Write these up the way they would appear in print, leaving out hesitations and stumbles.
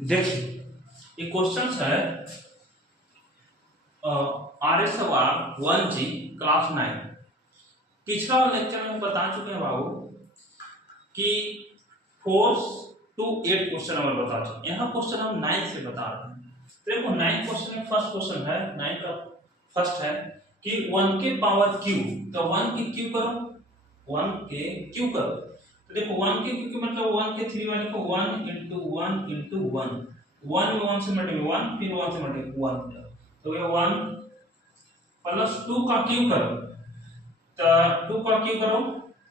देखिए ये क्वेश्चन है आर्य सवाल 1G क्लास 9। पिछला लेक्चर में बता चुके हैं बाबू कि 4 to 8 क्वेश्चन हम बता चुके हैं। यहाँ क्वेश्चन हम 9 से बता रहे हैं। तो देखो 9 क्वेश्चन में फर्स्ट क्वेश्चन है 9 का फर्स्ट है कि 1 के पावर क्यू। तो 1 के क्यू करो, 1 के क्यू करो। तो देखो 1 के क्यू मतलब 1 के 3 वाले को 1 into 1 into 1 1 में 1 से मल्टीप्लाई 1 फिर 1 से मल्टीप्लाई 1। तो ये 1 प्लस 2 का क्यू करो, तो 2 का क्यू करो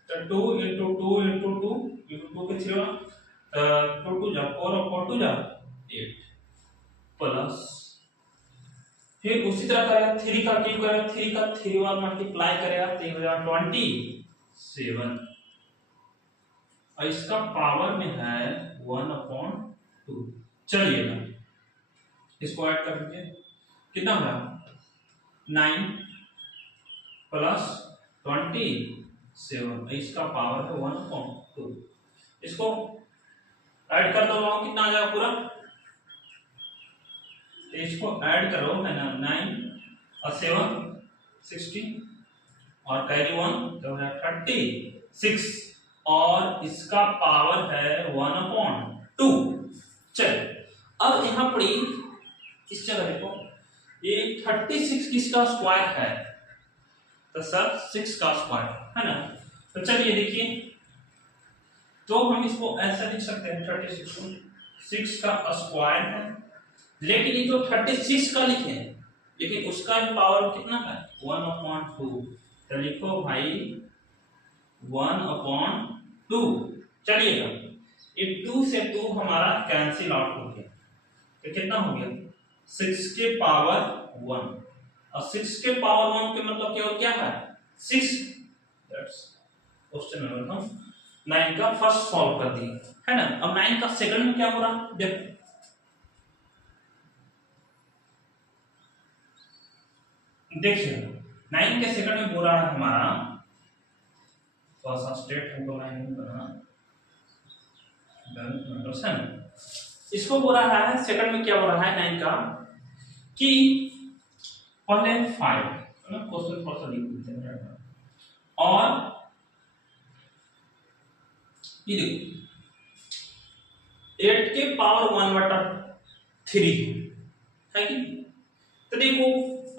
तो 2 into 2 into 2 into 2 के 3 तो 2 जा 4 और 4 2 जा 8 प्लस फिर उसी तरह करेगा 3 का क्यू करेगा, 3 का 3 बार मल्टीप्लाई करेगा तो ये हो जाएगा 27 और इसका पावर में है 1/2। चलिए ना इसको ऐड कर दीजिए, कितना होगा 9 प्लस 27 इसका पावर है 1/2। इसको ऐड कर दो, कितना आ जाएगा पूरा। इसको ऐड करो है ना 9 और 7 16 और कैरी 1 तो है 36 और इसका पावर है 1/2। चलिए अब यहाँ पर इस जगह देखो ये 36 किसका स्क्वायर है, तो सर 6 का स्क्वायर है ना। तो चलिए देखिए, तो हम इसको ऐसा लिख सकते हैं 36 को 6 का स्क्वायर है, लेकिन ये जो 36 का लिखे लेकिन उसका पावर कितना है 1/2। तो लिखो भाई 1/2। चलिएगा ये 2 से 2 हमारा कैंसिल आउट हो गया, तो कितना हो गया 6 के पावर 1 और 6 के पावर 1 के मतलब क्या है 6। दैट्स क्वेश्चन नंबर 9 का फर्स्ट सॉल्व कर दिए है ना। अब 9 का सेकंड में क्या हो रहा देखो, देखिए 9 के सेकंड में हो रहा है हमारा थोड़ा सा स्टेट हमको लाइन करना इसको हो रहा है सेकंड में क्या हो रहा है 9 का कि पहले 5 क्वेश्चन थोड़ा सा लिख देते हैं और ये देखो 8 के पावर 1/3 है कि। तो देखो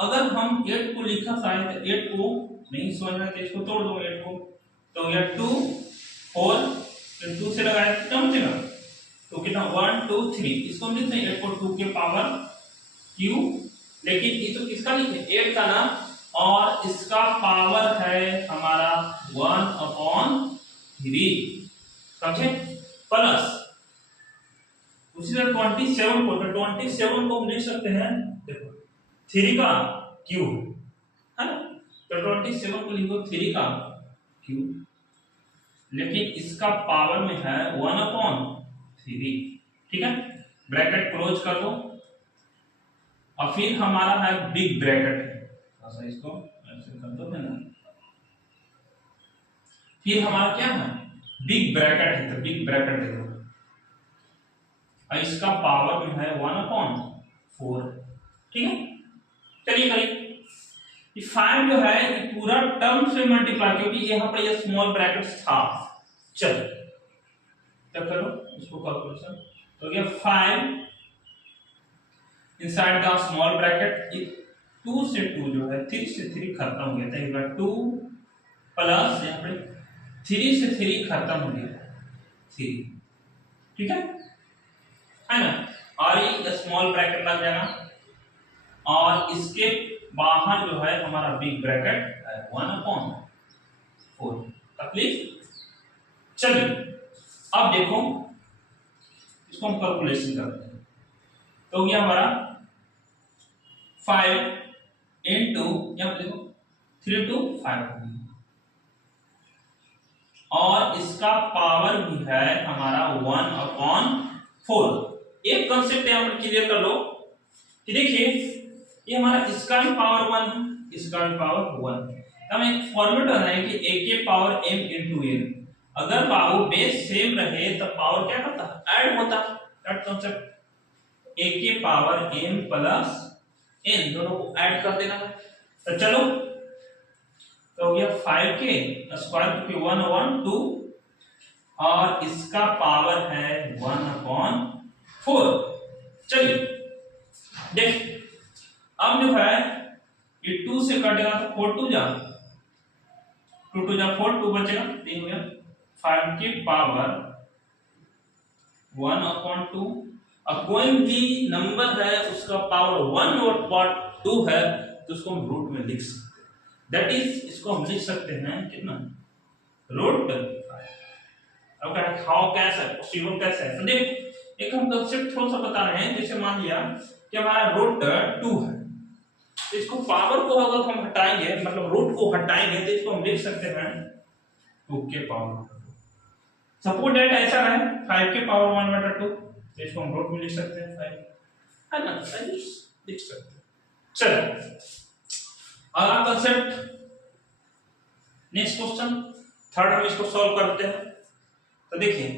अगर हम 8 को लिखा शायद 8 को नहीं समझना तो इसको तोड़ दो 8 को, तो ये 2 4 फिर 2 से लगाए कितना बचेगा तो कितना 1 2 3। इसको हम लिखते हैं 8 को 2 के पावर क्यू, लेकिन ये तो किसका लिखे 8 का ना, और इसका पावर है हमारा 1/3 समझे। प्लस उसी तरह 27 को, तो 27 को हम लिख सकते हैं देखो 3 का क्यू है ना, तो 27 को लिखो 3 का क्यू, लेकिन इसका पावर में है 1/3। ठीक है, ब्रैकेट क्लोज कर दो और फिर हमारा है बिग ब्रैकेट है, ऐसा इसको ऐसे कर दो है ना। फिर हमारा क्या है बिग ब्रैकेट है, तो बिग ब्रैकेट दे दो और इसका पावर में है 1/4। ठीक है, चलिए करिए ये 5 जो है ये पूरा टर्म से मल्टीप्लाई, क्योंकि यहाँ पर ये स्मॉल ब्रैकेट था। चलो तब करो इसको कैलकुलेशन, तो ये 5 इनसाइड द स्मॉल ब्रैकेट, ये 2 से 2 जो है 3 से 3 खत्म हो गया था, 2 प्लस यहाँ पे 3 से 3 खत्म हो गया 3। ठीक है ना, और ये स्मॉल ब्रैकेट लग जाएगा और इसके बाहर जो है हमारा बिग ब्रैकेट है 1/4 तकलीफ। चलिए अब देखो इसको हम कैलकुलेशन करते हैं, तो ये हमारा 5 into यहाँ पे देखो 3 to 5 और इसका पावर भी है हमारा 1/4। एक कंसेप्ट यहाँ पर क्लियर कर लो कि देखिए ये हमारा इसका भी पावर 1 है, इसका भी पावर 1 है। हम एक फॉर्मूला है कि a के पावर m into n, अगर बाबू बेस सेम रहे तो पावर क्या करता है ऐड होता है। दैट कंसेप्ट a के पावर m प्लस n, दोनों को ऐड कर देना है। तो चलो, तो हो गया 5k स्क्वायर क्योंकि 1 1 2 और इसका पावर है 1/4। चलिए देख, अब जो है ये 2 से कटेगा तो 4 2 जा 2 2 जा 4, 2 बचेगा, 3 हो गया 5 की पावर 1/2। अब कोई भी नंबर है उसका पावर 1/2 है तो उसको हम रूट में लिख सकते हैं, दैट इज इसको हम लिख सकते हैं कितना, रूट 5। अब हाउ कैसे पॉसिबल कैसे है, तो देख एक हम कंसेप्ट थोड़ा सा बता रहे हैं। जैसे मान लिया कि हमारा रूट 2 है, तो इसको पावर को अगर हम हटाएंगे, मतलब रूट को हटाएंगे, तो इसको हम लिख सकते हैं 2 के पावर। सपोज दैट ऐसा है 5 के पावर 1/2, तो इसको हम रूट में लिख सकते हैं 5, है ना, लिख सकते हैं। चलो अगला कंसेप्ट, नेक्स्ट क्वेश्चन, थर्ड हम इसको सॉल्व करते हैं। तो देखिए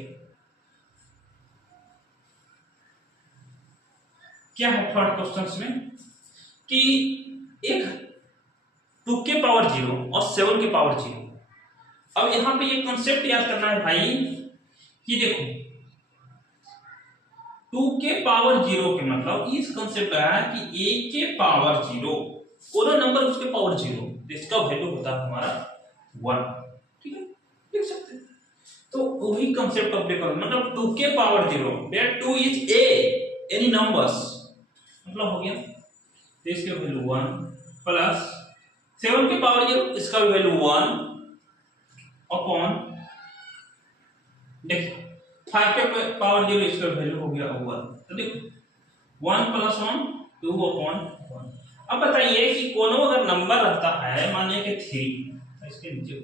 क्या है थर्ड क्वेश्चन में कि एक 2 के पावर 0 और 7 के पावर 0। अब यहां पे ये कंसेप्ट याद करना है भाई कि देखो 2 के पावर 0 के मतलब इस कंसेप्ट है कि a के पावर 0 पूरा नंबर उसके पावर 0, इसका वैल्यू होता है हमारा 1। ठीक है, लिख सकते हैं। तो वही कंसेप्ट अप्लाई करो, मतलब 2 के power 0 where 2 is a any numbers, मतलब हो गया, तो इसके वैल्यू 1 प्लस 7 के पावर 0 इसका वैल्यू 1 अपॉन, देखो 5 के पावर 0 इसका वैल्यू हो गया 1, तो देखो 1 प्लस 1 2 अपॉन 1। अब बताइए कि कोनो अगर नंबर रहता है, मानिए कि 3 इसके नीचे,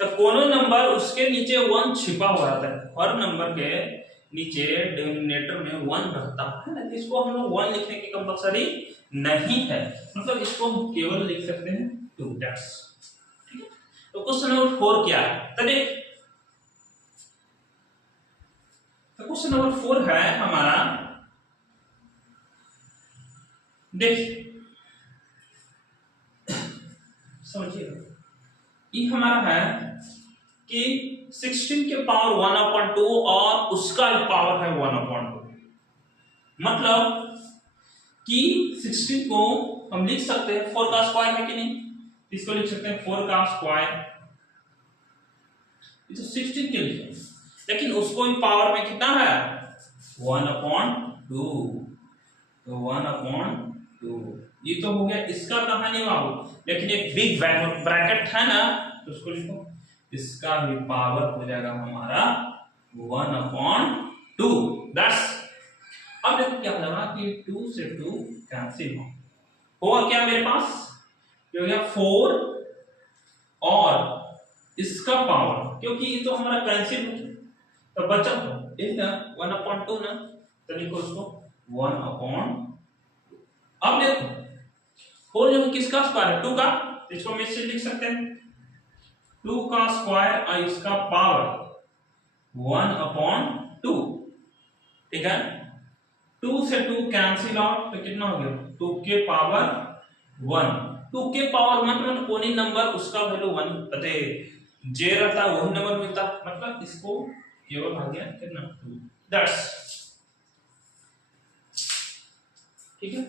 तो कोनो नंबर उसके नीचे 1 छिपा हुआ रहता है, हर नंबर के नीचे डिनोमिनेटर में 1 रहता है ना, इसको हम लोग 1 लिखने की कंपलसरी नहीं है, मतलब इसको हम केवल लिख सकते हैं 2, दैट्स। ठीक है, तो क्वेश्चन नंबर 4 क्या है, तो देख, तो क्वेश्चन नंबर 4 है हमारा, देख समझिए, ये हमारा है कि 16 के पावर 1/2 और उसका पावर है 1/2, मतलब कि 16 को हम लिख सकते हैं 4 का स्क्वायर है कि नहीं, इसको लिख सकते हैं 4 का स्क्वायर, ये तो 16 के लिए, लेकिन उसको भी पावर में कितना है 1/2, तो 1/2 ये तो हो गया इसका कहानी बाबू, लेकिन एक बिग ब्रैकेट है ना, तो उसको लिखो, इसका भी पावर हो जाएगा हमारा 1/2, दैट्स। अब देखो क्या होगा कि 2 से 2 कैंसिल होगा, क्या मेरे पास ये हो गया 4 और इसका पावर, क्योंकि ये तो हमारा कैंसिल हो गया, तो बचा एक ना 1/2 ना, तो लिखो उसको 1/2। अब देखो 4 जो किसका स्क्वायर है 2 का, इसको हम इससे लिख सकते हैं 2 का स्क्वायर और इसका पावर 1/2। ठीक है, 2 से 2 कैंसिल आउट, तो कितना हो गया 2 के पावर 1, 2 के पावर 1 मतलब कोई नंबर उसका वैल्यू 1 अरे जे रहता है वही नंबर मिलता, मतलब इसको केवल आ गया कितना 2, दैट्स। ठीक है,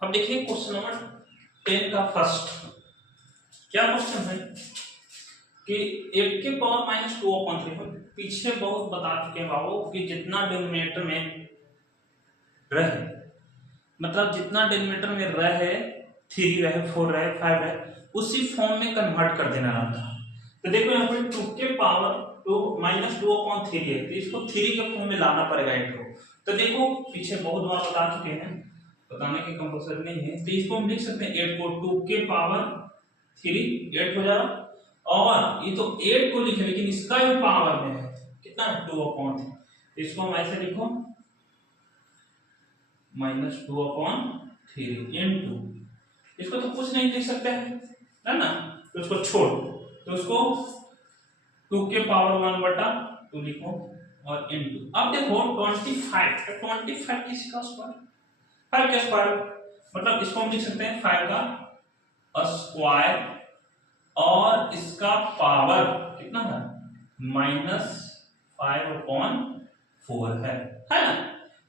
अब देखिए क्वेश्चन नंबर 10 का फर्स्ट क्या क्वेश्चन है कि 8 के पावर -2/3, हम पीछे बहुत बता चुके हैं बाबू कि जितना डिनोमिनेटर में रहे, मतलब जितना डिनोमिनेटर में रहे 3 रहे 4 रहे 5 रहे उसी फॉर्म में कन्वर्ट कर देना रहता है। तो देखो यहाँ पर 2 के पावर 2 -2/3 है, तो इसको 3 के फॉर्म में लाना पड़ेगा 8 को। तो देखो पीछे बहुत बार बता चुके हैं, बताने की कंपलसरी नहीं है, तो इसको हम लिख सकते हैं 8 को 2 के पावर 3 8 हो जाएगा, और ये तो 8 को लिखे लेकिन इसका भी पावर में है कितना 2/3, इसको हम ऐसे लिखो -2/3 इनटू, इसको तो कुछ नहीं लिख सकते हैं है ना, तो उसको छोड़, तो उसको 2 के पावर 1 बटा 2 लिखो और इनटू, अब देखो 25, 25 किसका स्क्वायर, 5 का स्क्वायर, मतलब इसको हम लिख सकते हैं 5 का स्क्वायर और इसका पावर कितना है -5/4 है ना।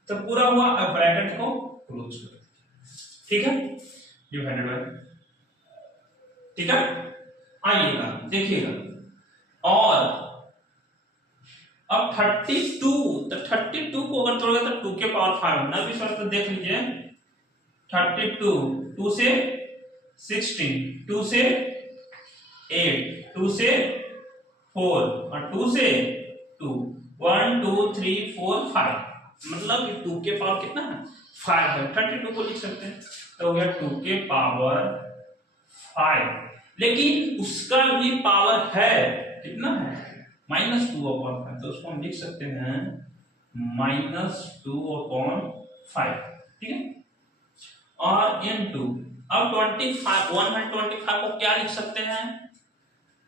तो पूरा हुआ, अब ब्रैकेट को क्लोज कर दीजिए, ठीक है, डिवाइडेड बाय, ठीक है। आइएगा देखिएगा, और अब 32, तो 32 को अगर तोड़ोगे तो 2 के पावर 5 ना भी सर, तो देख लीजिए 32, 2 से 16, 2 से 8, 2 से 4 और 2 से 2, 1 2 3 4 5, मतलब कि 2 के पावर कितना है 5 है, 32 को लिख सकते हैं, तो हो गया 2 के पावर 5, लेकिन उसका भी पावर है कितना है -2/5, तो उसको हम लिख सकते हैं -2/5, ठीक है। और इनटू, अब 125 को क्या लिख सकते हैं,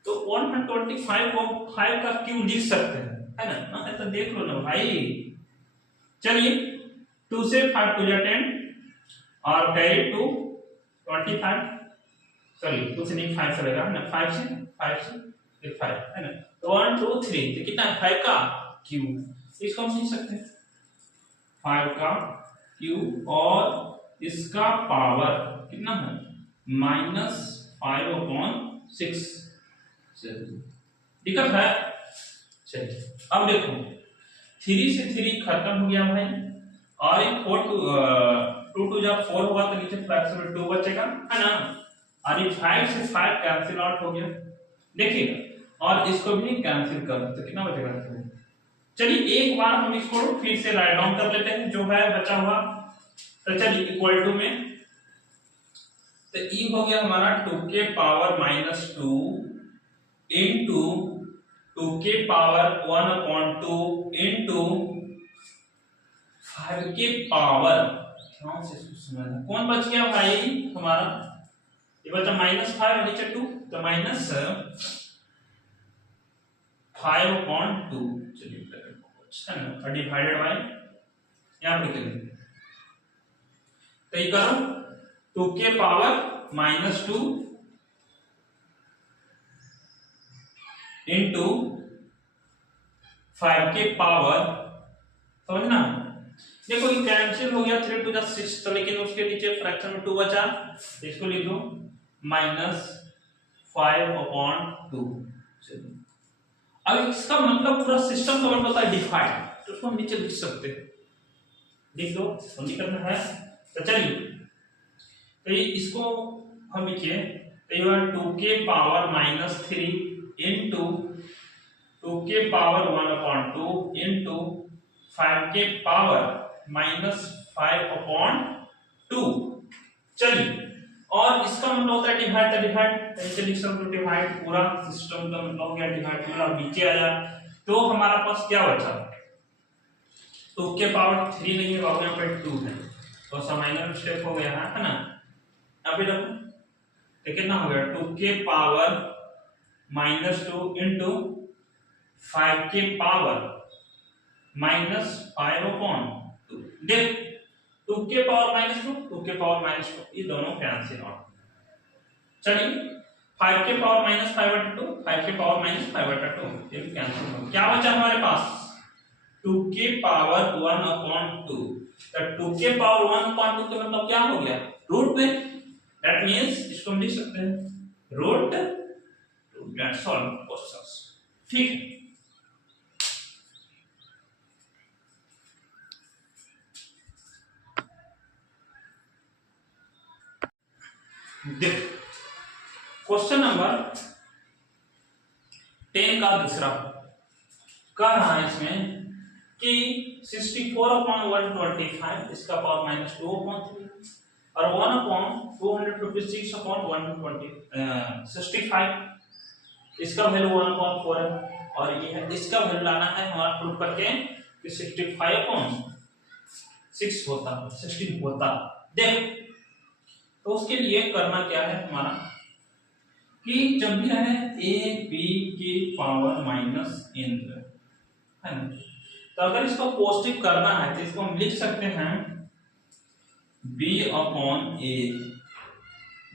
तो 125 को 5 का क्यूब लिख सकते हैं, है ना, हाँ तो देख लो ना भाई। चलिए 2 से 5 to 10 और कैरी टू 25, सॉरी 2 से नहीं 5 चलेगा, है ना, 5 से 5 है ना, तो 1 2 3, तो कितना है 5 का क्यूब, इसको हम लिख सकते हैं 5 का क्यूब और इसका पावर कितना है -5/6, दिक्कत है। चलिए अब देखो 3 से 3 खत्म हो गया भाई, और एक 2 2 जब 4 होगा तो नीचे फ्रैक्शन में 2 बचेगा, है ना, और ये 5 से 5 कैंसिल आउट हो गया, देखिएगा, और इसको भी कैंसिल कर तो कितना बचेगा 2। चलिए एक बार हम इसको फिर से राइट डाउन कर लेते हैं जो है बचा हुआ, तो चलिए इक्वल टू में, तो ई हो गया हमारा 2 के पावर -2 इनटू 2 के पावर 1/2 इनटू 5 के पावर, ध्यान से समझना कौन बच गया भाई हमारा, ये बचा -5 नीचे 2, तो -5/2, चलिए अच्छा ना, डिवाइडेड बाय, यहां पे करें तो ये करो 2 के पावर -2 इनटू 5 के पावर, समझना, देखो ये कैंसिल हो गया 3 to 6, तो लेकिन उसके नीचे फ्रैक्शन में 2 बचा, तो इसको लिख दो -5/2। अब इसका मतलब पूरा सिस्टम का मतलब होता है डिवाइड, तो उसको हम नीचे लिख सकते हैं, लिख दो, तो लिखना है, तो चलिए तो ये इसको हम लिखिए, तो ये 2 के पावर -3 इनटू 2 के पावर 1/2 इनटू 5 के पावर -5/2, चलिए, और इसका मतलब होता है डिवाइड, तो डिवाइड ऐसे लिख सकते हो, डिवाइड पूरा सिस्टम का मतलब हो गया डिवाइड, पूरा नीचे आ जाए, तो हमारा पास क्या बचा 2 के पावर 3 नहीं है बाबू, यहाँ पे 2 है, तो सा माइनर मिस्टेक हो गया है ना, अभी देखो तो कितना हो गया 2 के पावर -2 इनटू 5 के पावर -5/2, देख 2 के पावर -2, 2 के पावर -2, ये दोनों कैंसिल आउट, चलिए 5 के पावर -5/2, 5 के पावर -5/2, ये भी कैंसिल हो, क्या बचा हमारे पास 2 के पावर 1/2, तो 2 के पावर 1/2 का मतलब क्या हो गया रूट में, दैट मींस इसको हम लिख सकते हैं रूट, दैट्स ऑल क्वेश्चंस, ठीक है। देख क्वेश्चन नंबर 10 का दूसरा कह रहा है इसमें कि 64/125 इसका पावर -2/3 और 1/256/165 इसका वैल्यू 1/4 है, और ये है इसका वैल्यू लाना है हमारा प्रूफ करके कि 65/6 होता है 16 होता, देख तो उसके लिए करना क्या है हमारा, कि जब भी रहे ए बी की पावर माइनस n है ना, तो अगर इसको पॉजिटिव करना है तो इसको हम लिख सकते हैं b अपॉन ए,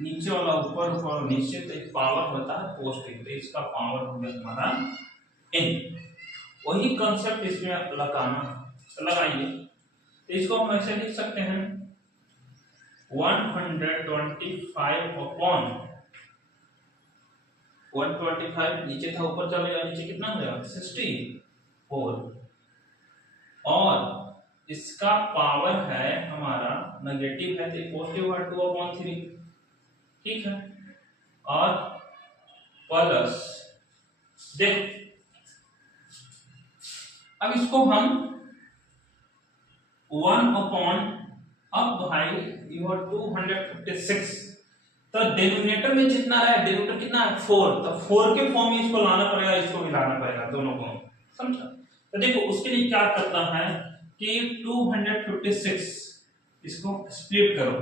नीचे वाला ऊपर ऊपर नीचे, तो एक पावर होता है पॉजिटिव, तो इसका पावर हो गया हमारा n। वही कंसेप्ट इसमें लगाना, तो लगाइए। तो इसको हम ऐसे लिख सकते हैं 125 अपॉन 125, नीचे था ऊपर चलेगा, नीचे कितना हो जाएगा 64, और इसका पावर है हमारा नेगेटिव है तो पॉजिटिव है 2/3, ठीक है, और प्लस देख, अब इसको हम 1 अपॉन, अब भाई यू आर 256, तो डिनोमिनेटर में जितना है, डिनोमिनेटर कितना है 4, तो 4 के फॉर्म में इसको लाना पड़ेगा, इसको भी लाना पड़ेगा, दोनों को, समझा। तो देखो उसके लिए क्या करना है कि 256 इसको स्प्लिट करो,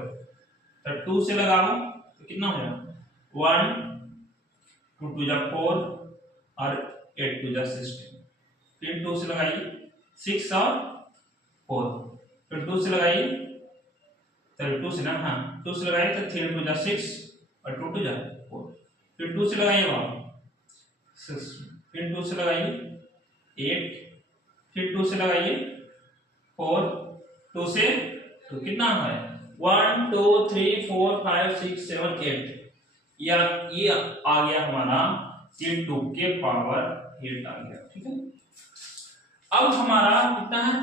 तो 2 से लगाओ तो कितना हो जाएगा 1 2 2 जा 4 और 8 2 जा 16, फिर 2 से लगाइए 6 और 4, फिर 2 से लगाइए, तो 2 से ना, हाँ 2 से लगाइए तो 3 2 जा 6 और 2 2 जा 4, फिर 2 से लगाइए वहां 6, फिर 2 से लगाइए 8, फिर 2 से लगाइए 4, 2 से तो कितना है 1 2 3 4 5 6 7 8, या ये आ गया हमारा ये 2 के पावर 8 आ गया, ठीक है। अब हमारा कितना है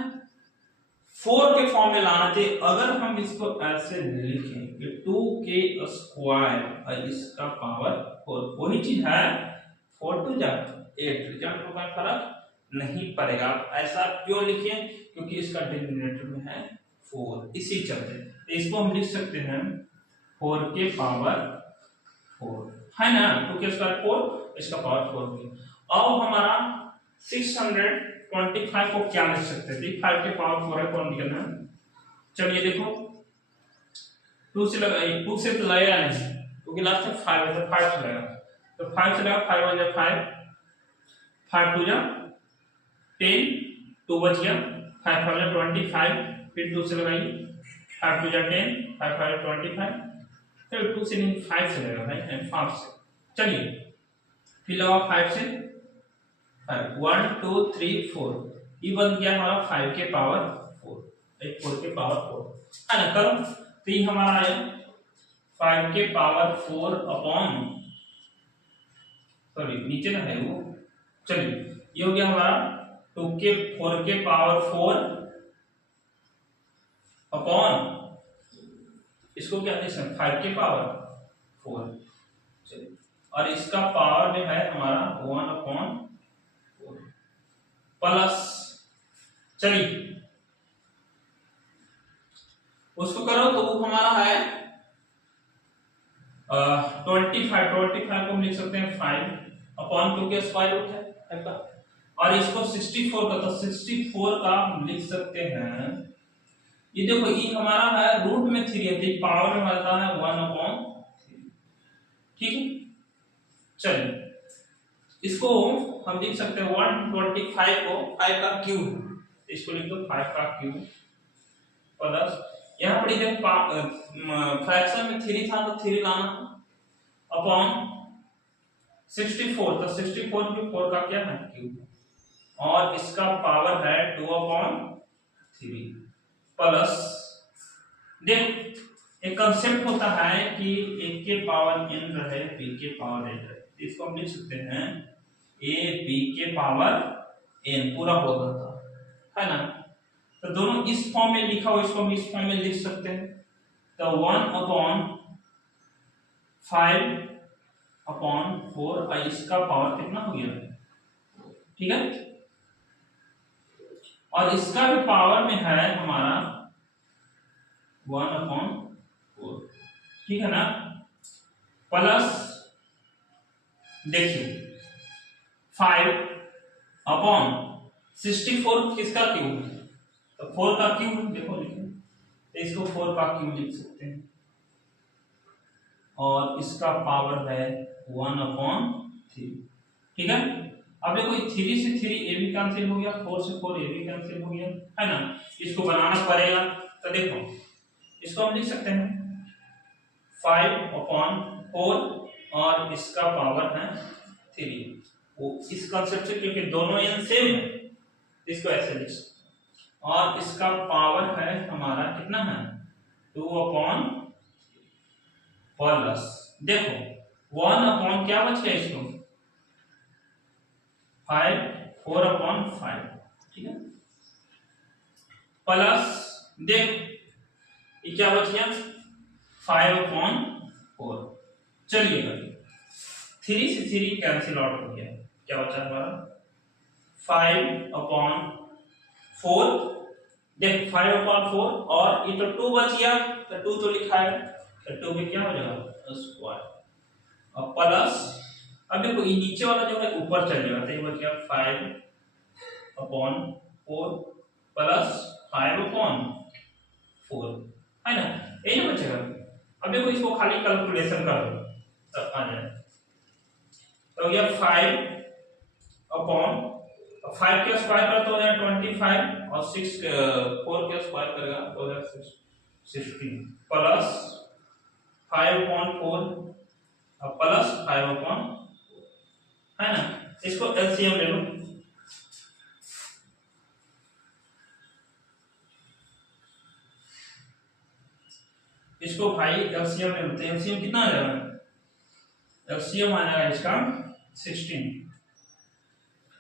4 के फॉर्म में लाना चाहिए, अगर हम इसको ऐसे लिखें कि 2 के स्क्वायर और इसका पावर 4, वही चीज है 4 2 जा 8, रिजल्ट में फर्क नहीं पड़ेगा। ऐसा क्यों लिखे, क्योंकि इसका डिनोमिनेटर में है 4, इसी चलते, तो इसको हम लिख सकते हैं 4 के पावर 4, है ना, 2 के स्क्वायर 4, इसका पावर 4। अब हमारा 625 को क्या लिख सकते हैं, 5 के पावर 4 है, कौन निकलना है, चलिए देखो 2 से लगाइए, 2 से तो लगेगा नहीं क्योंकि लास्ट में 5 है, तो 5 से लगा, तो 5 से लगा 5 1 जा 5 5 2 जा 10, 2 बच गया, 5 5 जा 25, फिर 2 से लगाइए 5 2 जा 10 5 5 जा 25, फिर 2 से नहीं 5 से लगा भाई, 5 से, चलिए फिर लगा 5 से 5 1 2 3 4, ये बन गया हमारा 5 के पावर 4, 4 के पावर 4 है ना, करो तो ये हमारा आया 5 के पावर 4 अपॉन, सॉरी नीचे ना है वो, चलिए ये हो गया हमारा 4 के पावर 4 अपॉन, इसको क्या लिख सकते 5 के पावर 4, चलिए, और इसका पावर में है हमारा 1/4 प्लस, चलिए उसको करो तो वो हमारा है 25 को हम लिख सकते हैं 5 अपॉन, क्योंकि स्क्वायर रूट है का, और इसको 64 का, तो 64 का हम लिख सकते हैं, ये देखो ये हमारा है रूट में 3 है, तो पावर में आता है 1/3, ठीक है। चलिए इसको हम लिख सकते हैं 125 को 5 का क्यूब, इसको लिख दो 5 का क्यूब प्लस, यहाँ पर जब फ्रैक्शन में 3 था तो 3 लाना अपॉन 64, तो 64 भी 4 का क्या है क्यूब, और इसका पावर है 2/3 प्लस, देख एक कंसेप्ट होता है कि एक के पावर n रहे b के पावर n रहे, इसको हम लिख सकते हैं a b के पावर n पूरा होगा था, है ना, तो दोनों इस फॉर्म में लिखा हो, इसको हम इस फॉर्म में लिख सकते हैं, तो 1/5/4 और इसका पावर कितना हो गया, ठीक है, और इसका भी पावर में है हमारा 1/4, ठीक है ना, प्लस देखिए 5/64 किसका क्यूब, तो 4 का क्यूब, देखो लिखे, तो इसको 4 का क्यूब लिख सकते हैं, और इसका पावर है 1/3। ठीक है, अब देखो 3 से 3 ये भी कैंसिल हो गया, 4 से 4 ये भी कैंसिल हो गया, है ना। इसको बनाना पड़ेगा, तो देखो इसको हम लिख सकते हैं 5/4 और इसका पावर है 3। वो इस कंसेप्ट से, क्योंकि दोनों n सेम है, इसको ऐसे लिख सकते हैं। और इसका पावर है हमारा कितना है 2/, प्लस देखो 1/, क्या बच गया इसको 5, 4/5, ठीक है, प्लस देख ये क्या बच गया 5/4। चलिए 3 से 3 कैंसिल आउट हो गया, क्या बचा हमारा 5/4। देख 5/4 और ये तो 2 बच गया, तो 2 तो लिखा है, तो 2 में क्या हो जाएगा स्क्वायर और प्लस, अब देखो ये नीचे वाला जो है ऊपर चल जाएगा, तो ये बच गया 5/4 प्लस 5/4, है ना, यही ना बचेगा। अब देखो इसको खाली कैलकुलेशन कर दो तब आ जाए, तो ये 5 के स्क्वायर करो तो है 25 और 4 के स्क्वायर करेगा तो है 16 प्लस 5/4 और प्लस 5/4, है ना। इसको एलसीएम ले लो, इसको भाई एलसीएम ले लो, तो एलसीएम कितना आ जाएगा, एलसीएम आ जाएगा इसका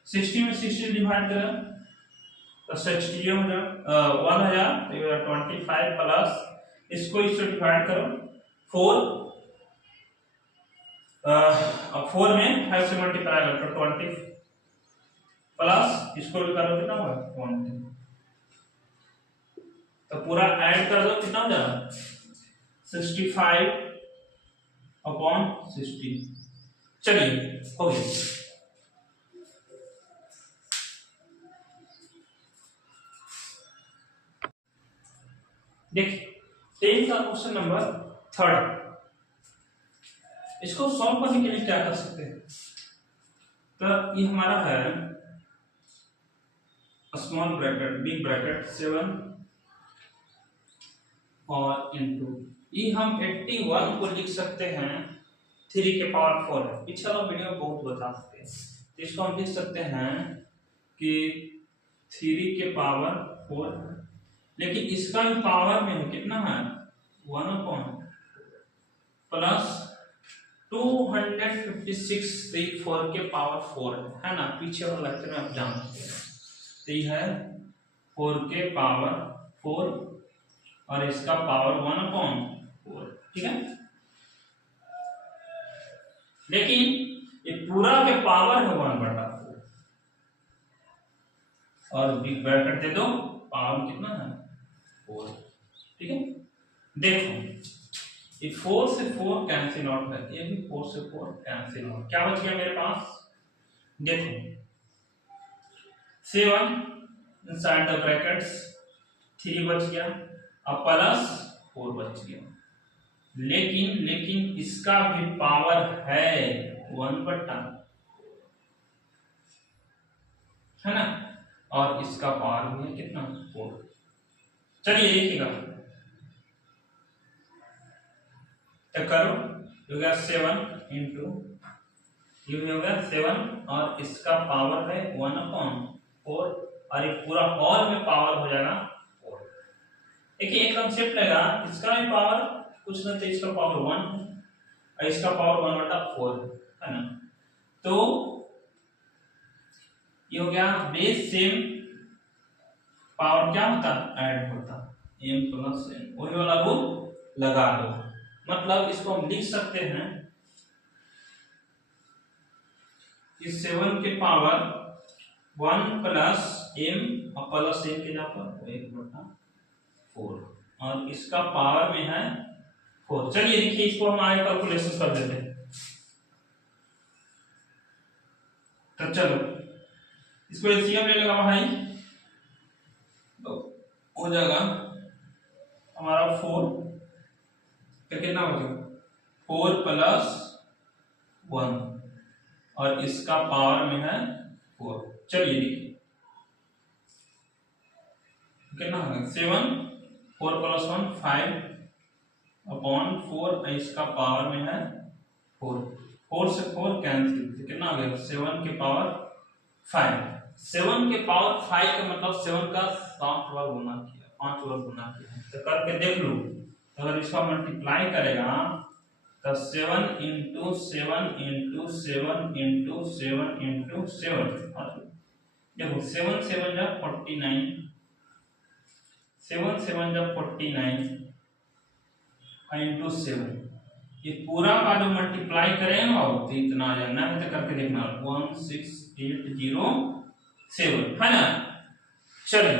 16 में 16 डिवाइड करें तो 60 हो जाएगा 1000, तो 25 प्लस इसको इससे डिवाइड करो 4, अब 4 में 5 से मल्टीप्लाई करो तो 20 प्लस इसको भी करो कितना होगा 20, तो पूरा ऐड कर दो कितना हो जाएगा 65/60। चलिए हो गया। देखिए 10 का क्वेश्चन नंबर 3, इसको सॉल्व करने के लिए क्या कर सकते हैं, तो ये हमारा है स्मॉल ब्रैकेट बिग ब्रैकेट 7 और इनटू ये हम 81 को लिख सकते हैं 3 के पावर 4 है, पिछला वीडियो में बहुत बता सकते हैं, तो इसको हम लिख सकते हैं कि 3 के पावर 4 है, लेकिन इसका भी पावर में कितना है 1/, प्लस 256 4 के पावर 4 है ना, पीछे वाला लेक्चर में आप जान सकते हैं, तो ये है 4 के पावर 4 और इसका पावर 1/4, ठीक है। लेकिन ये पूरा के पावर है 1/4 और बिग ब्रैकेट दे दो, पावर कितना है 4, ठीक है। देखो ये 4 से 4 कैंसिल आउट है, ये भी 4 से 4 कैंसिल आउट, क्या बच गया मेरे पास, देखो 7 इनसाइड द ब्रैकेट्स 3 बच गया और प्लस 4 बच गया, लेकिन इसका भी पावर है 1/, है ना, और इसका पावर भी है कितना 4। चलिए देखिएगा, तो करो हो गया 7 इंटू ये हो गया 7 और इसका पावर है 1/4 और ये पूरा हॉल में पावर हो जाएगा 4। देखिए एक कंसेप्ट लगा, इसका भी पावर कुछ ना, तो इसका पावर 1 है और इसका पावर 1/4 है ना, तो ये हो गया बेस सेम, पावर क्या होता ऐड होता m प्लस n, वही वाला रूल लगा दो, मतलब इसको हम लिख सकते हैं कि 7 के पावर 1 प्लस m और प्लस n के जगह पर 1/4 और इसका पावर में है 4। चलिए देखिए इसको हम आगे कैलकुलेशन कर देते हैं, तो चलो इसको एलसीएम ले लेगा भाई, तो हो जाएगा हमारा 4 का कितना हो जाएगा 4 प्लस 1 और इसका पावर में है 4। चलिए देखिए कितना होगा 7, 4 प्लस 1 5 अपॉन 4, इसका पावर में है 4, 4 से 4 कैंसिल, कितना हो गया 7 के पावर 5। 7 के पावर 5 का मतलब 7 का 7 बार गुना किया, 5 बार गुना किया। तो करके देख लो, अगर इसका मल्टीप्लाई करेगा तो 7 इंटू 7 इंटू 7 इंटू 7 इंटू 7, देखो 7 7 जा 49, 7 7 जा 49 इंटू 7, ये पूरा का जो मल्टीप्लाई करेंगे ना तो इतना आ जाना है। तो करके देखना 16807 है ना। चलिए